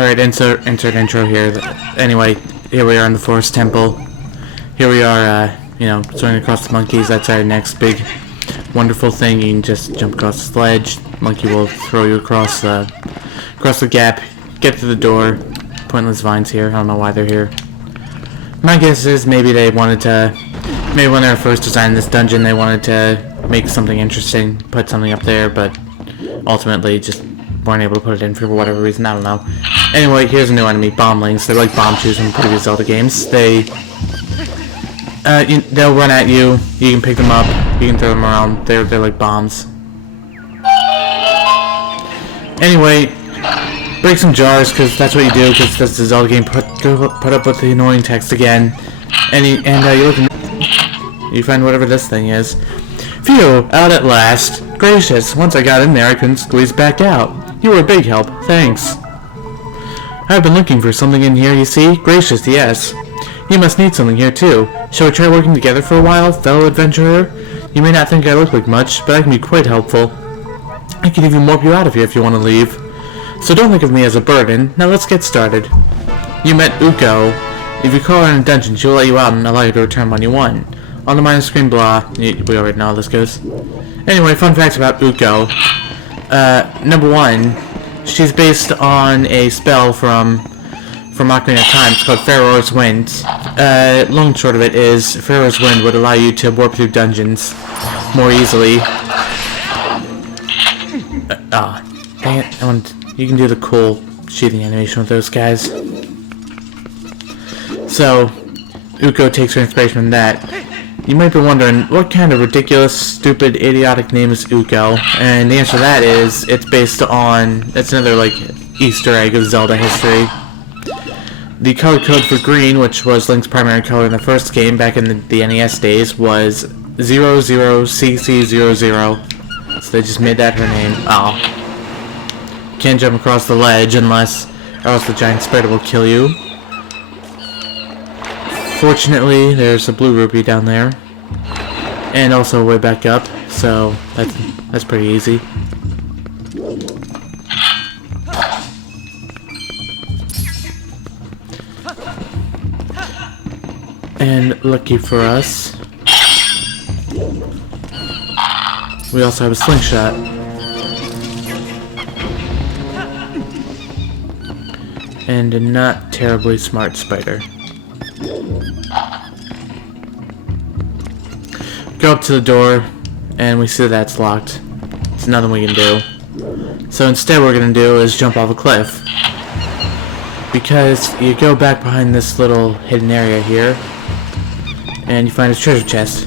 Alright, insert intro here. Anyway, here we are in the Forest Temple. Here we are, you know, swimming across the monkeys. That's our next big, wonderful thing. You can just jump across the sledge. Monkey will throw you across the gap. Get to the door. Pointless vines here. I don't know why they're here. My guess is maybe they wanted to, maybe when they were first designing this dungeon, they wanted to make something interesting, put something up there, but ultimately just weren't able to put it in for whatever reason. I don't know. Anyway, here's a new enemy, Bomblings. They're like bomb shoes from previous Zelda games. They'll run at you. You can pick them up. You can throw them around. They're like bombs. Anyway, break some jars, because that's what you do, because that's the Zelda game. Put up with the annoying text again. You find whatever this thing is. Phew, out at last. Gracious, once I got in there, I couldn't squeeze back out. You were a big help, thanks. I've been looking for something in here, you see? Gracious, yes. You must need something here, too. Shall we try working together for a while, fellow adventurer? You may not think I look like much, but I can be quite helpful. I can even warp you out of here if you want to leave. So don't think of me as a burden. Now let's get started. You met Uko. If you call her in a dungeon, she'll let you out and allow you to return money won. On the minus screen, blah. We already know how this goes. Anyway, fun facts about Uko. Number one, she's based on a spell from Ocarina of Time. It's called Pharaoh's Wind. Long and short of it is, Pharaoh's Wind would allow you to warp through dungeons more easily. Dang it. You can do the cool shooting animation with those guys. So, Uko takes her inspiration from that. You might be wondering, what kind of ridiculous, stupid, idiotic name is Uko? And the answer to that is, it's based on, it's another, like, Easter egg of Zelda history. The color code for green, which was Link's primary color in the first game, back in the NES days, was 00CC00. So they just made that her name. Oh. Can't jump across the ledge or else the giant spider will kill you. Fortunately, there's a blue rupee down there, and also a way back up, so that's pretty easy. And lucky for us, we also have a slingshot. And a not terribly smart spider. Go up to the door, and we see that's locked. There's nothing we can do. So instead what we're going to do is jump off a cliff. Because you go back behind this little hidden area here, and you find a treasure chest.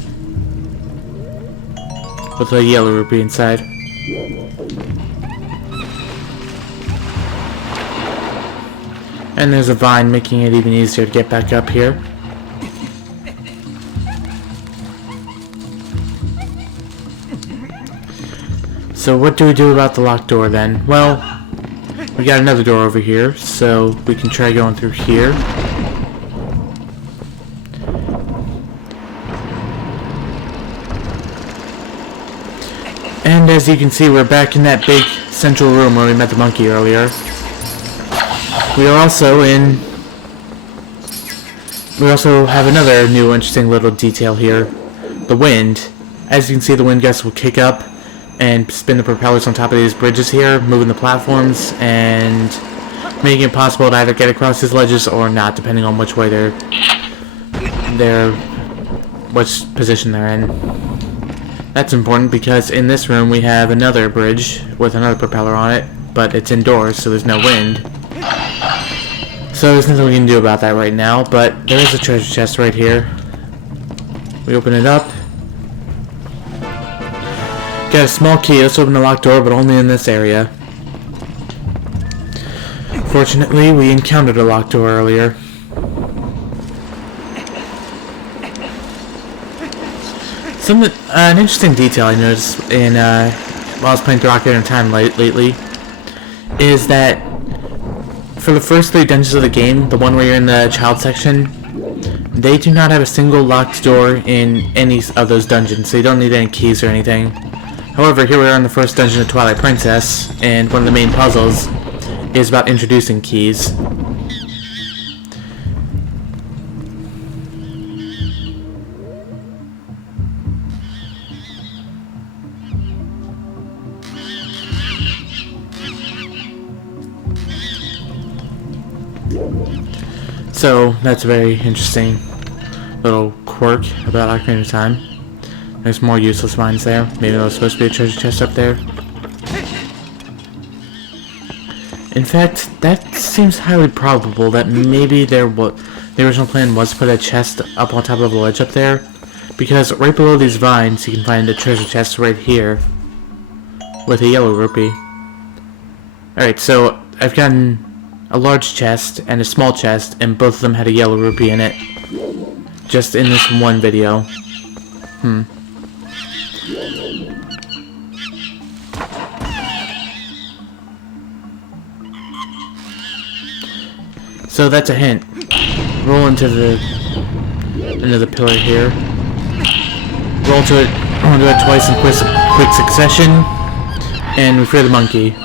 With a yellow rupee inside. And there's a vine making it even easier to get back up here. So what do we do about the locked door then? Well, we got another door over here, so we can try going through here. And as you can see, we're back in that big central room where we met the monkey earlier. We also have another new interesting little detail here. The wind. As you can see, the wind gusts will kick up and spin the propellers on top of these bridges here, moving the platforms and making it possible to either get across these ledges or not, depending on which way which position they're in. That's important because in this room we have another bridge with another propeller on it, but it's indoors, so there's no wind. So there's nothing we can do about that right now, but there is a treasure chest right here. We open it up. Got a small key. Let's open the locked door, but only in this area. Fortunately, we encountered a locked door earlier. An interesting detail I noticed while I was playing through Ocarina of Time lately is that for the first 3 dungeons of the game, the one where you're in the child section, they do not have a single locked door in any of those dungeons, so you don't need any keys or anything. However, here we are in the first dungeon of Twilight Princess, and one of the main puzzles is about introducing keys. So that's a very interesting little quirk about Ocarina of Time. There's more useless mines there. Maybe there was supposed to be a treasure chest up there. In fact, that seems highly probable that maybe the original plan was to put a chest up on top of a ledge up there, because right below these vines you can find a treasure chest right here with a yellow rupee. Alright, so I've gotten a large chest and a small chest, and both of them had a yellow rupee in it. Just in this one video. So that's a hint. Roll into the pillar here. Roll onto it twice in quick succession, and we free the monkey.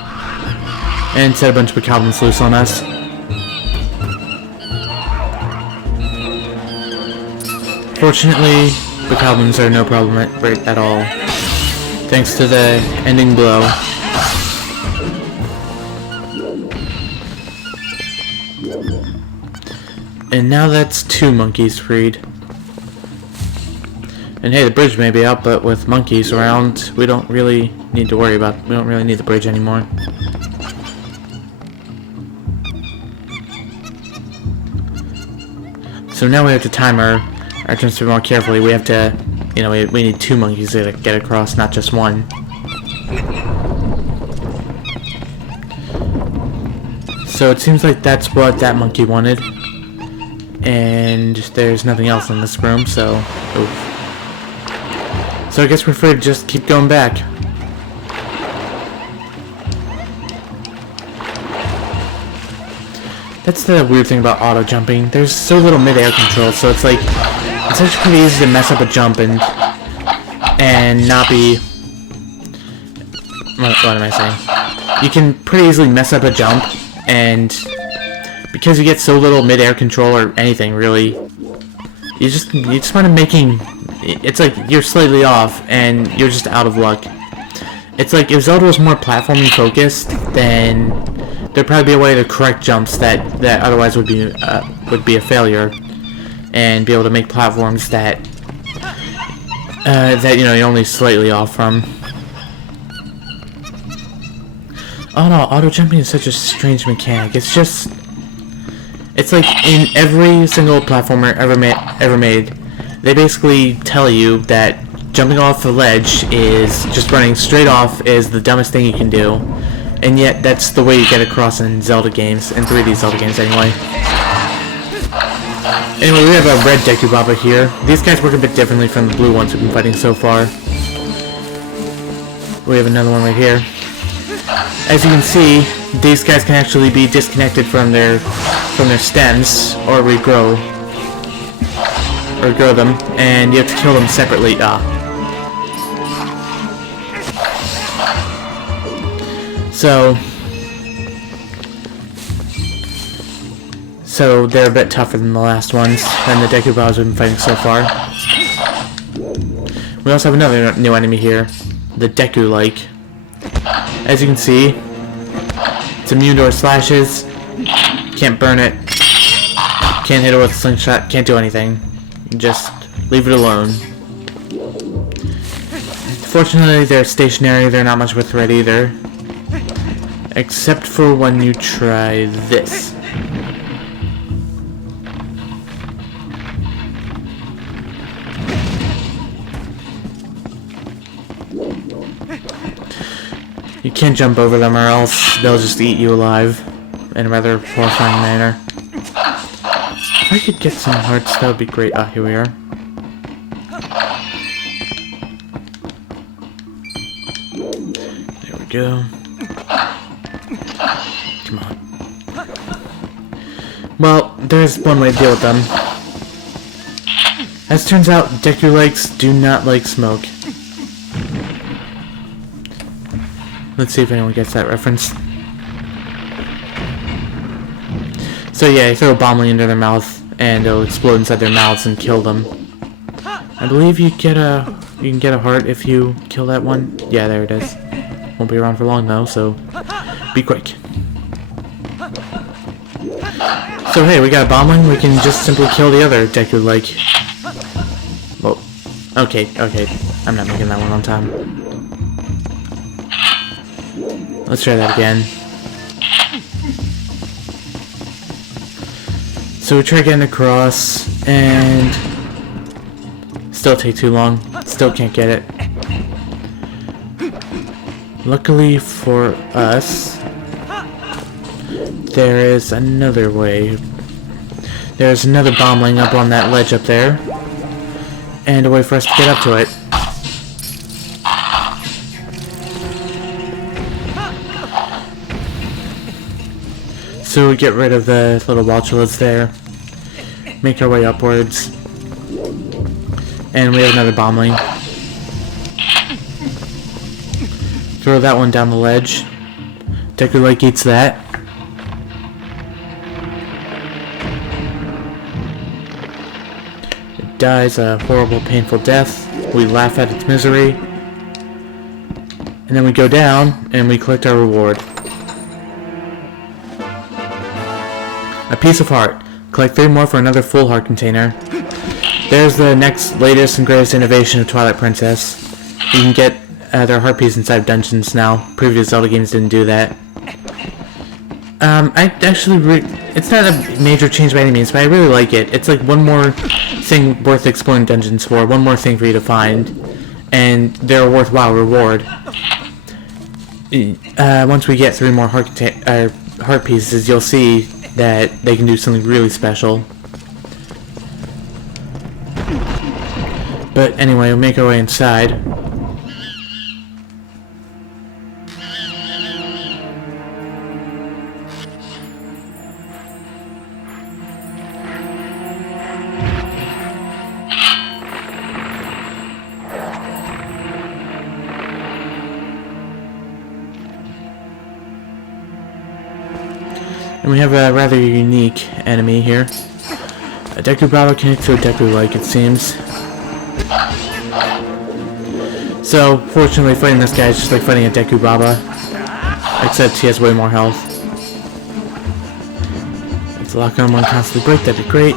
And set a bunch of goblins loose on us. Fortunately, the goblins are no problem at all, thanks to the ending blow. And now that's 2 monkeys freed. And hey, the bridge may be out, but with monkeys around, we don't really need to worry about. We don't really need the bridge anymore. So now we have to time our jumps more carefully. We have to, you know, we need 2 monkeys to get across, not just 1. So it seems like that's what that monkey wanted. And there's nothing else in this room, so... Oof. So I guess we're free to just keep going back. That's the weird thing about auto jumping. There's so little mid-air control, so it's like it's actually pretty easy to mess up a jump and not be. What am I saying? You can pretty easily mess up a jump, and because you get so little mid-air control or anything really, you just wind up making. It's like you're slightly off, and you're just out of luck. It's like if Zelda was more platforming focused, then there'd probably be a way to correct jumps that otherwise would be a failure, and be able to make platforms that you know you're only slightly off from. Oh no, auto jumping is such a strange mechanic. It's like in every single platformer ever made, they basically tell you that jumping off the ledge is just running straight off is the dumbest thing you can do. And yet, that's the way you get across in Zelda games, in 3D Zelda games anyway. Anyway, we have a red Deku Baba here. These guys work a bit differently from the blue ones we've been fighting so far. We have another one right here. As you can see, these guys can actually be disconnected from their stems, or regrow. Or grow them, and you have to kill them separately. So they're a bit tougher than the last ones, than the Deku Babas we've been fighting so far. We also have another new enemy here, the Deku-like. As you can see, it's immune to our slashes, can't burn it, can't hit it with a slingshot, can't do anything. Just leave it alone. Fortunately, they're stationary, they're not much of a threat either. Except for when you try this. You can't jump over them or else they'll just eat you alive in a rather horrifying manner. If I could get some hearts, that would be great. Ah, here we are. There we go. Come on. Well, there's one way to deal with them. As it turns out, Deku-likes do not like smoke. Let's see if anyone gets that reference. So yeah, you throw a bombling into their mouth, and it'll explode inside their mouths and kill them. I believe you can get a heart if you kill that one. Yeah, there it is. Won't be around for long though, so be quick. So hey, we got a bombling. We can just simply kill the other Deku-like. Whoa. Okay. I'm not making that one on time. Let's try that again. So we try getting across, and still take too long. Still can't get it. Luckily for us, there is another way. There's another bombling up on that ledge up there, and a way for us to get up to it. So we get rid of the little Watchulets there, make our way upwards, and we have another bombling. Throw that one down the ledge. Deku-like eats that. It dies a horrible, painful death. We laugh at its misery. And then we go down, and we collect our reward. A piece of heart. Collect 3 more for another full heart container. There's the next, latest, and greatest innovation of Twilight Princess. You can get their heart piece inside dungeons now. Previous Zelda games didn't do that. It's not a major change by any means, but I really like it. It's like one more thing worth exploring dungeons for, one more thing for you to find, and they're a worthwhile reward. Once we get 3 more heart pieces, you'll see that they can do something really special. But anyway, we'll make our way inside. And we have a rather unique enemy here. A Deku Baba connects to a Deku-like, it seems. So, fortunately, fighting this guy is just like fighting a Deku Baba, except he has way more health. Let's lock on one constantly break, that'd be great.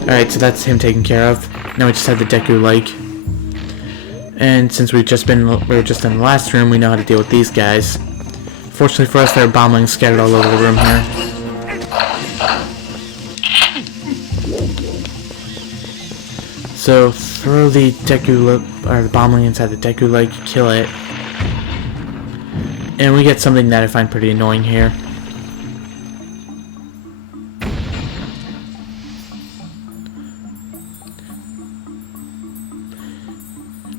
Alright, so that's him taken care of. Now we just have the Deku-like. And since we were just in the last room, we know how to deal with these guys. Fortunately for us, there are bomblings scattered all over the room here. So throw the the bombling inside the Deku-like, kill it, and we get something that I find pretty annoying here.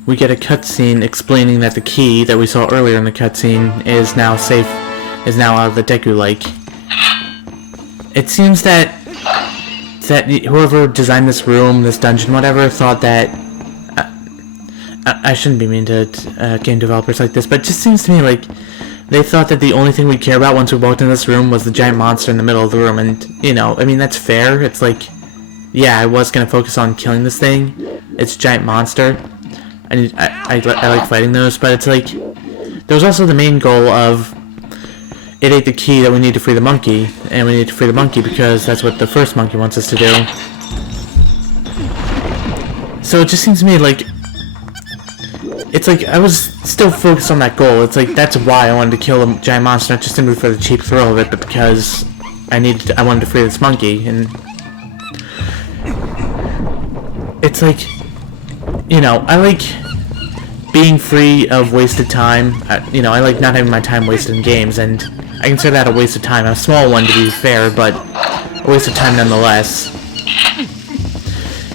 We get a cutscene explaining that the key that we saw earlier in the cutscene is now out of the Deku-like. It seems that whoever designed this room, this dungeon, whatever, thought that... I shouldn't be mean to game developers like this, but it just seems to me like they thought that the only thing we'd care about once we walked in this room was the giant monster in the middle of the room, and, you know, I mean, that's fair. It's like, yeah, I was going to focus on killing this thing. It's a giant monster. I like fighting those, but it's like, there was also the main goal of, it ate the key that we need to free the monkey, and we need to free the monkey because that's what the first monkey wants us to do. So it just seems to me like, it's like, I was still focused on that goal. It's like, that's why I wanted to kill a giant monster, not just simply for the cheap thrill of it, but because I wanted to free this monkey, and it's like, you know, I like being free of wasted time. You know, I like not having my time wasted in games, and I consider that a waste of time. A small one, to be fair, but a waste of time nonetheless.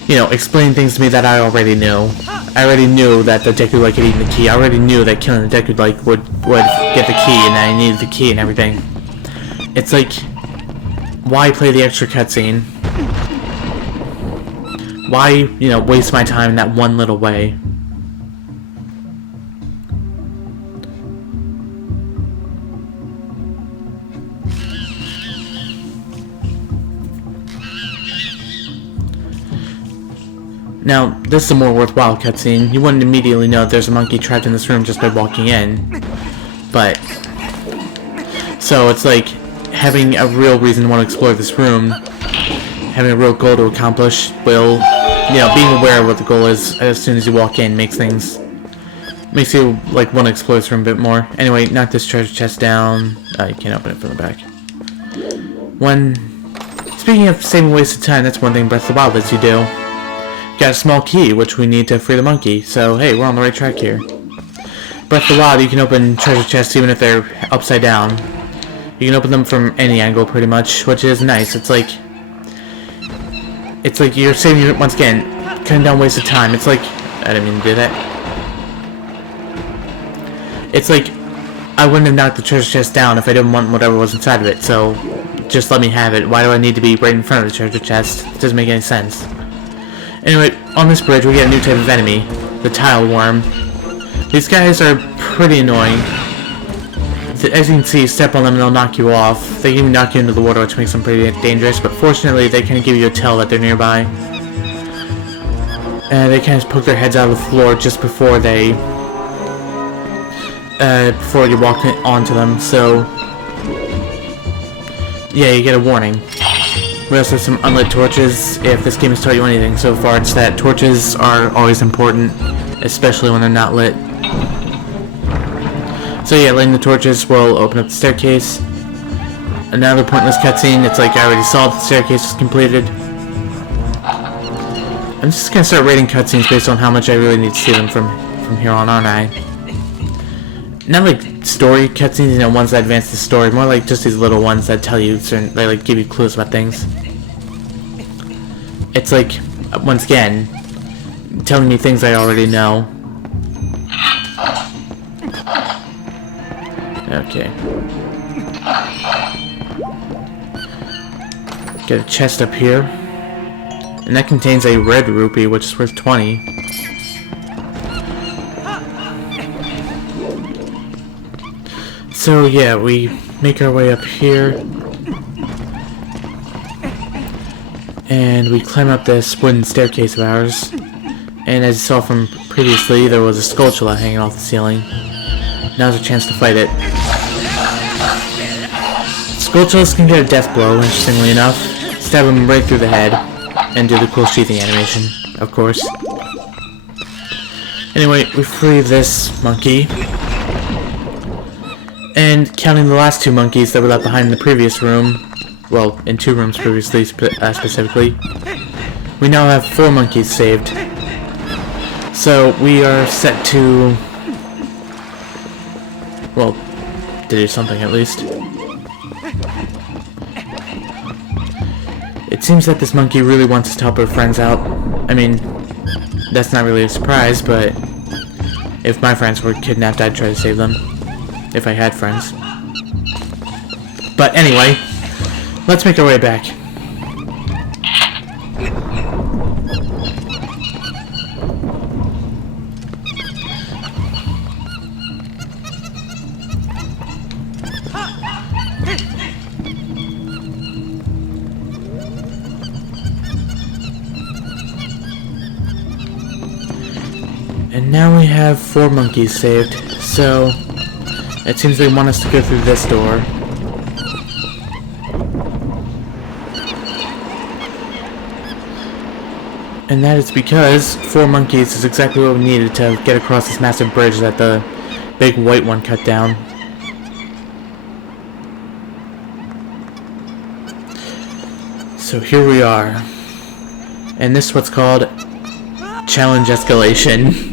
You know, explaining things to me that I already knew. I already knew that the Deku-like had eaten the key. I already knew that killing the Deku-like would get the key, and that I needed the key and everything. It's like, why play the extra cutscene? Why, you know, waste my time in that one little way? Now, this is a more worthwhile cutscene. You wouldn't immediately know there's a monkey trapped in this room just by walking in. But, so it's like having a real reason to want to explore this room, having a real goal to accomplish will, you know, being aware of what the goal is as soon as you walk in makes you like want to explore this room a bit more. Anyway, knock this treasure chest down. You can't open it from the back. Speaking of saving wasted time, that's one thing Breath of the Wild lets you do. Got a small key, which we need to free the monkey, so hey, we're on the right track here. Breath of the Wild, you can open treasure chests even if they're upside down. You can open them from any angle, pretty much, which is nice. It's like you're saving, once again, cutting down wasted time. It's like, I didn't mean to do that. It's like, I wouldn't have knocked the treasure chest down if I didn't want whatever was inside of it, so just let me have it. Why do I need to be right in front of the treasure chest? It doesn't make any sense. Anyway, on this bridge we get a new type of enemy, the tile worm. These guys are pretty annoying. As you can see, step on them and they'll knock you off. They can even knock you into the water, which makes them pretty dangerous, but fortunately they kind of give you a tell that they're nearby. They kind of poke their heads out of the floor just before before you walk onto them, so yeah, you get a warning. We also have some unlit torches. If this game has taught you anything so far, it's that torches are always important, especially when they're not lit. So yeah, lighting the torches will open up the staircase. Another pointless cutscene. It's like I already saw the staircase was completed. I'm just gonna start rating cutscenes based on how much I really need to see them from here on, aren't I? Not like story cutscenes, you know, ones that advance the story. More like just these little ones that tell you certain, they like give you clues about things. It's like, once again, telling me things I already know. Okay. Get a chest up here. And that contains a red rupee, which is worth 20. So yeah, we make our way up here. And we climb up this wooden staircase of ours. And as you saw from previously, there was a skulltula hanging off the ceiling. Now's a chance to fight it. Skulltulas can get a death blow, interestingly enough. Stab him right through the head. And do the cool sheathing animation, of course. Anyway, we free this monkey. And counting the last two monkeys that were left behind in the previous room, well, in 2 rooms previously, specifically, we now have 4 monkeys saved. So we are set to, well, to do something at least. It seems that this monkey really wants us to help her friends out. I mean, that's not really a surprise, but if my friends were kidnapped, I'd try to save them. If I had friends. But anyway, let's make our way back. And now we have 4 monkeys saved, so it seems they want us to go through this door. And that is because 4 monkeys is exactly what we needed to get across this massive bridge that the big white one cut down. So here we are. And this is what's called challenge escalation.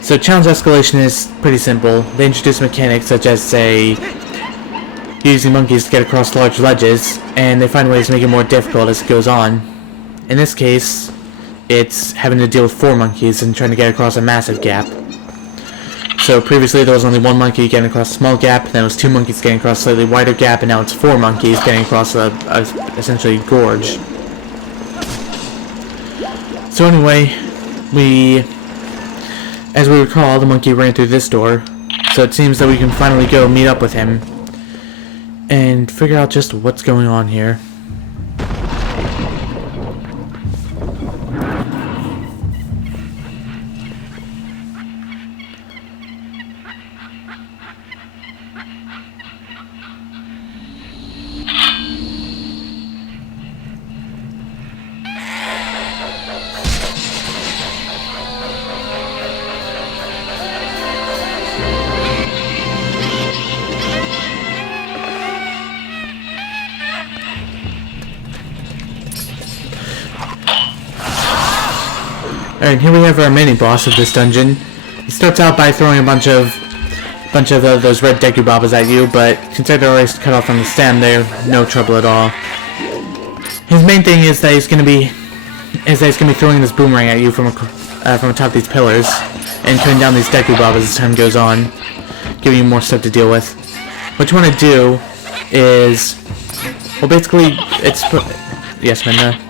So challenge escalation is pretty simple. They introduce mechanics such as, say, using monkeys to get across large ledges, and they find ways to make it more difficult as it goes on. In this case, it's having to deal with 4 monkeys and trying to get across a massive gap. So previously there was only 1 monkey getting across a small gap, then it was 2 monkeys getting across a slightly wider gap, and now it's 4 monkeys getting across a essentially gorge. So anyway, as we recall, the monkey ran through this door, so it seems that we can finally go meet up with him and figure out just what's going on here. Alright, here we have our mini-boss of this dungeon. He starts out by throwing a bunch of those red Deku Babas at you, but since they're already cut off from the stem, they're no trouble at all. His main thing is that he's gonna be throwing this boomerang at you from atop these pillars and cutting down these Deku Babas as time goes on, giving you more stuff to deal with. What you want to do is, well, basically, yes, Minna.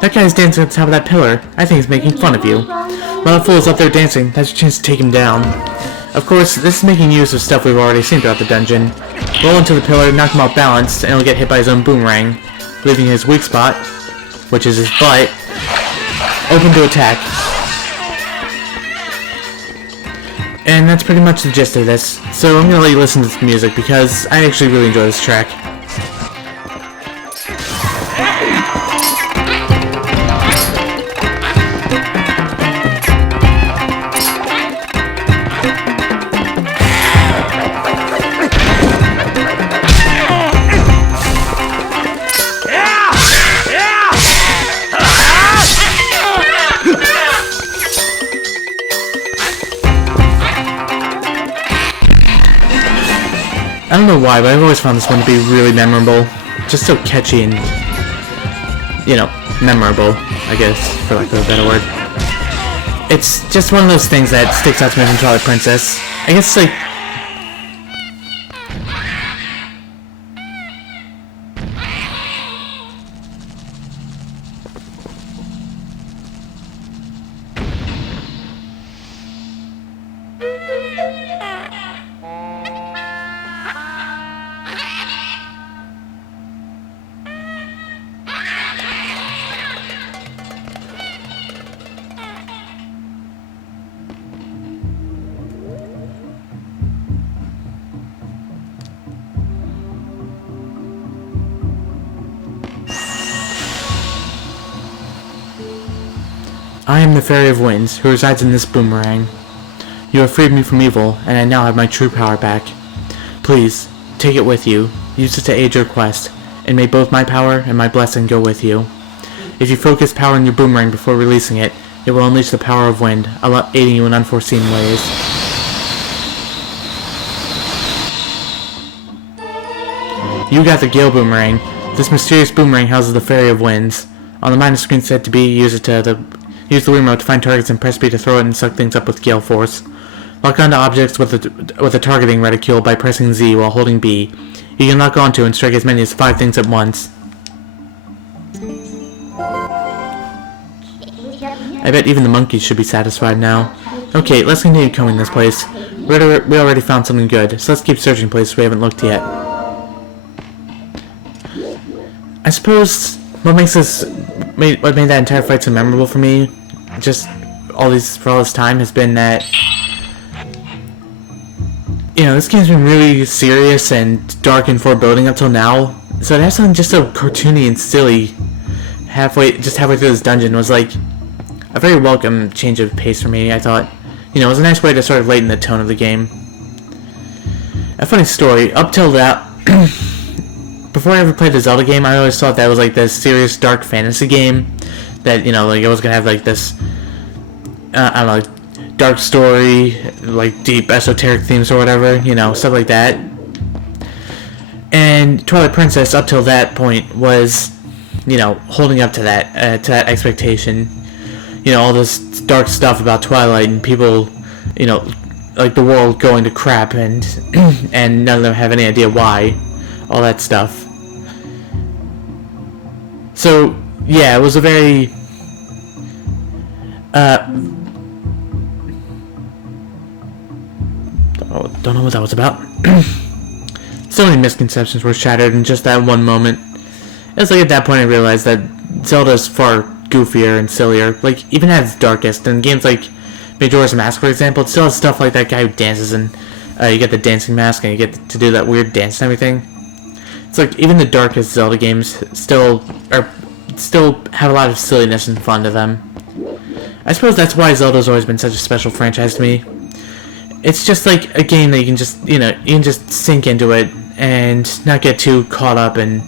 That guy's dancing at the top of that pillar. I think he's making fun of you. A lot of fools up there dancing. That's your chance to take him down. Of course, this is making use of stuff we've already seen throughout the dungeon. Roll into the pillar, knock him off balance, and he'll get hit by his own boomerang, leaving his weak spot, which is his butt, open to attack. And that's pretty much the gist of this. So I'm gonna let you listen to this music because I actually really enjoy this track. I don't know why, but I've always found this one to be really memorable. Just so catchy and, you know, memorable, I guess, for lack of a better word. It's just one of those things that sticks out to me from Twilight Princess. I guess, like, I am the Fairy of Winds, who resides in this boomerang. You have freed me from evil, and I now have my true power back. Please, take it with you, use it to aid your quest, and may both my power and my blessing go with you. If you focus power on your boomerang before releasing it, it will unleash the power of wind, aiding you in unforeseen ways. You got the Gale Boomerang. This mysterious boomerang houses the Fairy of Winds. On the minus screen set to B, use the remote to find targets and press B to throw it and suck things up with Gale Force. Lock onto objects with a targeting reticule by pressing Z while holding B. You can lock onto and strike as many as 5 things at once. I bet even the monkeys should be satisfied now. Okay, let's continue combing this place. We already found something good, so let's keep searching places we haven't looked yet. I suppose what made that entire fight so memorable for me, just for all this time, has been that, you know, this game's been really serious and dark and foreboding up till now. So to have something just so cartoony and silly halfway through this dungeon was like a very welcome change of pace for me. I thought, you know, it was a nice way to sort of lighten the tone of the game. A funny story, up till that, before I ever played the Zelda game, I always thought that was like this serious dark fantasy game that, you know, like it was gonna have like this, I don't know, like dark story, like deep esoteric themes or whatever, you know, stuff like that. And Twilight Princess up till that point was, you know, holding up to that expectation. You know, all this dark stuff about Twilight and people, you know, like the world going to crap and and none of them have any idea why. All that stuff. So, yeah, it was a very, don't know what that was about. So many misconceptions were shattered in just that one moment. It's like at that point I realized that Zelda's far goofier and sillier, like, even at its darkest. In games like Majora's Mask, for example, it still has stuff like that guy who dances and you get the dancing mask and you get to do that weird dance and everything. It's like even the darkest Zelda games still have a lot of silliness and fun to them. I suppose that's why Zelda's always been such a special franchise to me. It's just like a game that you can just, you know, you can just sink into it and not get too caught up in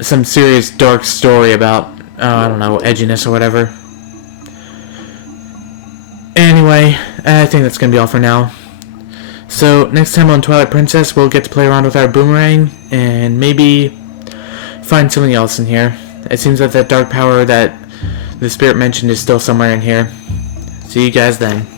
some serious dark story about, I don't know, edginess or whatever. Anyway, I think that's gonna be all for now. So, next time on Twilight Princess, we'll get to play around with our boomerang, and maybe find something else in here. It seems that dark power that the spirit mentioned is still somewhere in here. See you guys then.